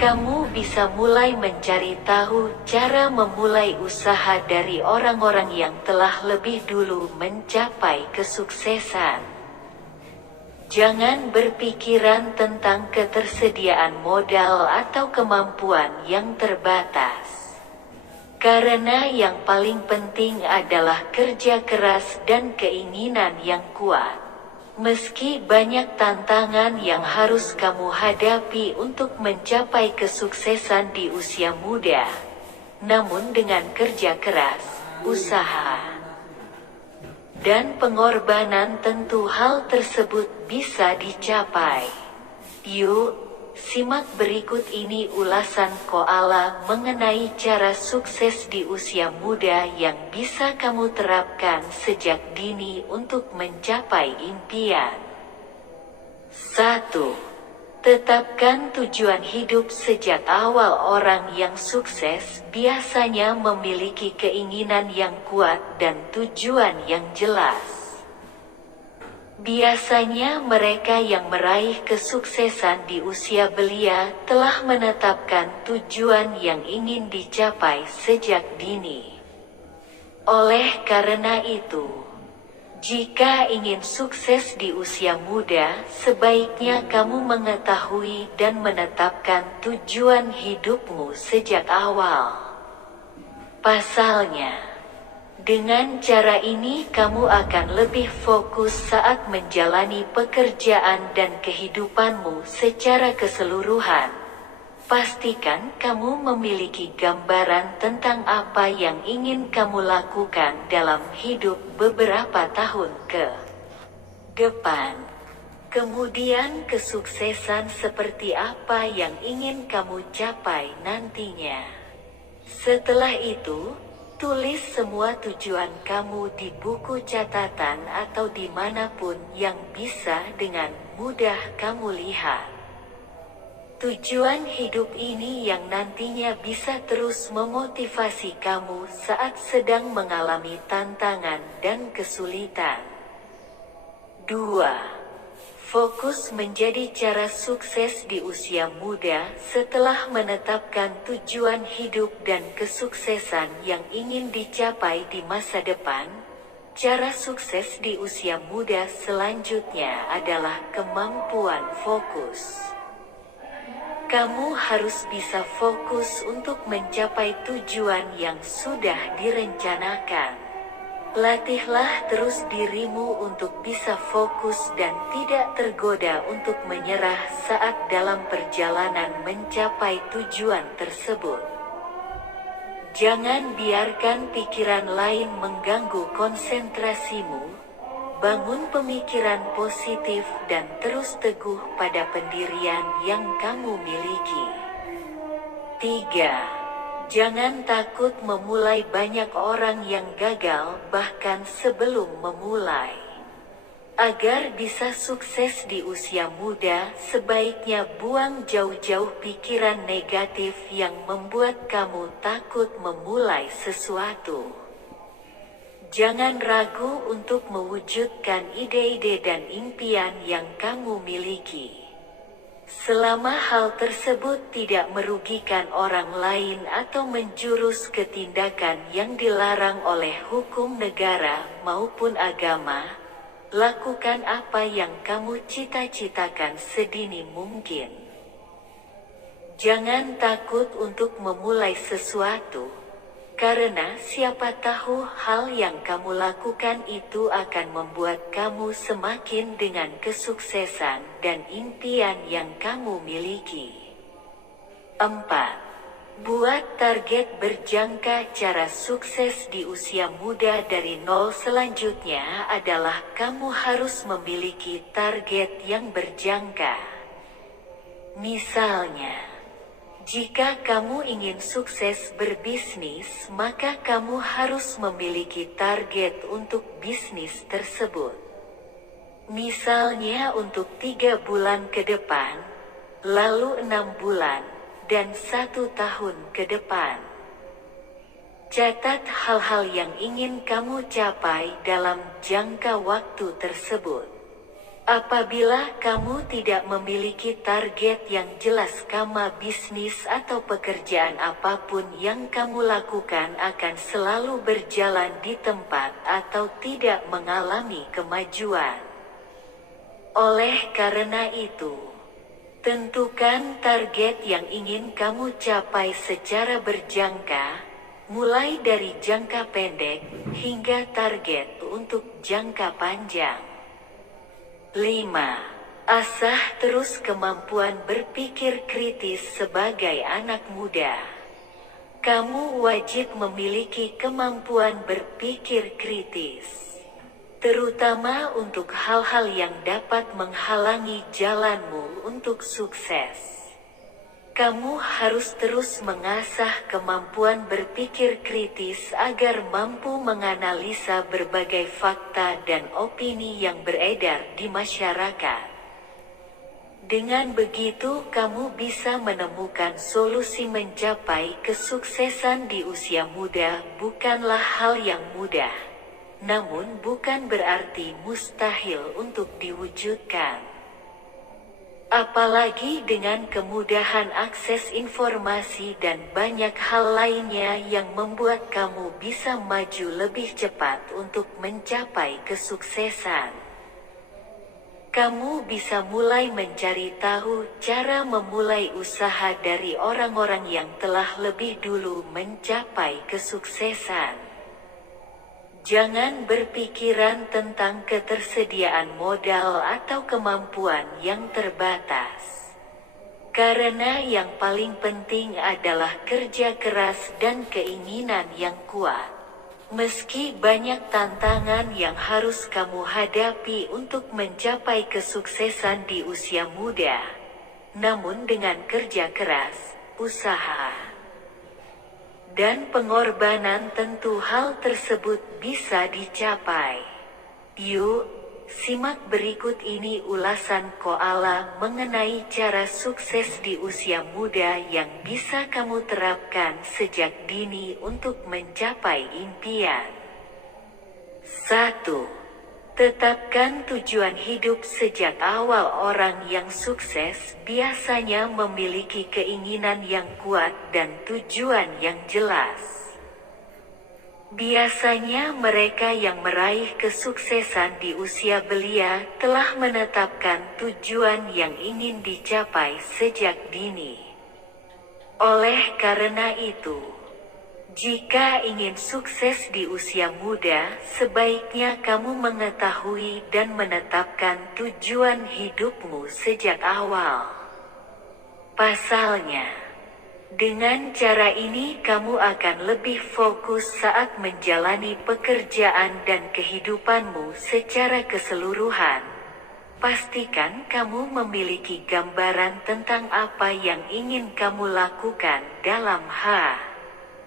Kamu bisa mulai mencari tahu cara memulai usaha dari orang-orang yang telah lebih dulu mencapai kesuksesan. Jangan berpikiran tentang ketersediaan modal atau kemampuan yang terbatas. Karena yang paling penting adalah kerja keras dan keinginan yang kuat. Meski banyak tantangan yang harus kamu hadapi untuk mencapai kesuksesan di usia muda, namun dengan kerja keras, usaha, dan pengorbanan tentu hal tersebut bisa dicapai. Yuk, simak berikut ini ulasan Koala mengenai cara sukses di usia muda yang bisa kamu terapkan sejak dini untuk mencapai impian. 1. Tetapkan tujuan hidup sejak awal. Orang yang sukses biasanya memiliki keinginan yang kuat dan tujuan yang jelas. Biasanya mereka yang meraih kesuksesan di usia belia telah menetapkan tujuan yang ingin dicapai sejak dini. Oleh karena itu, jika ingin sukses di usia muda, sebaiknya kamu mengetahui dan menetapkan tujuan hidupmu sejak awal. Pasalnya, dengan cara ini kamu akan lebih fokus saat menjalani pekerjaan dan kehidupanmu secara keseluruhan. Pastikan kamu memiliki gambaran tentang apa yang ingin kamu lakukan dalam hidup beberapa tahun ke depan. Kemudian kesuksesan seperti apa yang ingin kamu capai nantinya. Setelah itu, tulis semua tujuan kamu di buku catatan atau dimanapun yang bisa dengan mudah kamu lihat. Tujuan hidup ini yang nantinya bisa terus memotivasi kamu saat sedang mengalami tantangan dan kesulitan. 2. Fokus menjadi cara sukses di usia muda. Setelah menetapkan tujuan hidup dan kesuksesan yang ingin dicapai di masa depan, cara sukses di usia muda selanjutnya adalah kemampuan fokus. Kamu harus bisa fokus untuk mencapai tujuan yang sudah direncanakan. Latihlah terus dirimu untuk bisa fokus dan tidak tergoda untuk menyerah saat dalam perjalanan mencapai tujuan tersebut. Jangan biarkan pikiran lain mengganggu konsentrasimu. Bangun pemikiran positif dan terus teguh pada pendirian yang kamu miliki. 3. Jangan takut memulai. Banyak orang yang gagal bahkan sebelum memulai. Agar bisa sukses di usia muda, sebaiknya buang jauh-jauh pikiran negatif yang membuat kamu takut memulai sesuatu. Jangan ragu untuk mewujudkan ide-ide dan impian yang kamu miliki. Selama hal tersebut tidak merugikan orang lain atau menjurus ke tindakan yang dilarang oleh hukum negara maupun agama, lakukan apa yang kamu cita-citakan sedini mungkin. Jangan takut untuk memulai sesuatu, karena siapa tahu hal yang kamu lakukan itu akan membuat kamu semakin dengan kesuksesan dan impian yang kamu miliki. 4. Buat target berjangka. Cara sukses di usia muda dari nol selanjutnya adalah kamu harus memiliki target yang berjangka. Misalnya, jika kamu ingin sukses berbisnis, maka kamu harus memiliki target untuk bisnis tersebut. Misalnya untuk 3 bulan ke depan, lalu 6 bulan, dan 1 tahun ke depan. Catat hal-hal yang ingin kamu capai dalam jangka waktu tersebut. Apabila kamu tidak memiliki target yang jelas, kama bisnis atau pekerjaan apapun yang kamu lakukan akan selalu berjalan di tempat atau tidak mengalami kemajuan. Oleh karena itu, tentukan target yang ingin kamu capai secara berjangka, mulai dari jangka pendek hingga target untuk jangka panjang. 5. Asah terus kemampuan berpikir kritis sebagai anak muda. Kamu wajib memiliki kemampuan berpikir kritis, terutama untuk hal-hal yang dapat menghalangi jalanmu untuk sukses. Kamu harus terus mengasah kemampuan berpikir kritis agar mampu menganalisa berbagai fakta dan opini yang beredar di masyarakat. Dengan begitu, kamu bisa menemukan solusi. Mencapai kesuksesan di usia muda bukanlah hal yang mudah, namun bukan berarti mustahil untuk diwujudkan. Apalagi dengan kemudahan akses informasi dan banyak hal lainnya yang membuat kamu bisa maju lebih cepat untuk mencapai kesuksesan. Kamu bisa mulai mencari tahu cara memulai usaha dari orang-orang yang telah lebih dulu mencapai kesuksesan. Jangan berpikiran tentang ketersediaan modal atau kemampuan yang terbatas. Karena yang paling penting adalah kerja keras dan keinginan yang kuat. Meski banyak tantangan yang harus kamu hadapi untuk mencapai kesuksesan di usia muda, namun dengan kerja keras, usaha, dan pengorbanan tentu hal tersebut bisa dicapai. Yuk, simak berikut ini ulasan Koala mengenai cara sukses di usia muda yang bisa kamu terapkan sejak dini untuk mencapai impian. 1. Tetapkan tujuan hidup sejak awal. Orang yang sukses biasanya memiliki keinginan yang kuat dan tujuan yang jelas. Biasanya mereka yang meraih kesuksesan di usia belia telah menetapkan tujuan yang ingin dicapai sejak dini. Oleh karena itu, jika ingin sukses di usia muda, sebaiknya kamu mengetahui dan menetapkan tujuan hidupmu sejak awal. Pasalnya, dengan cara ini kamu akan lebih fokus saat menjalani pekerjaan dan kehidupanmu secara keseluruhan. Pastikan kamu memiliki gambaran tentang apa yang ingin kamu lakukan dalam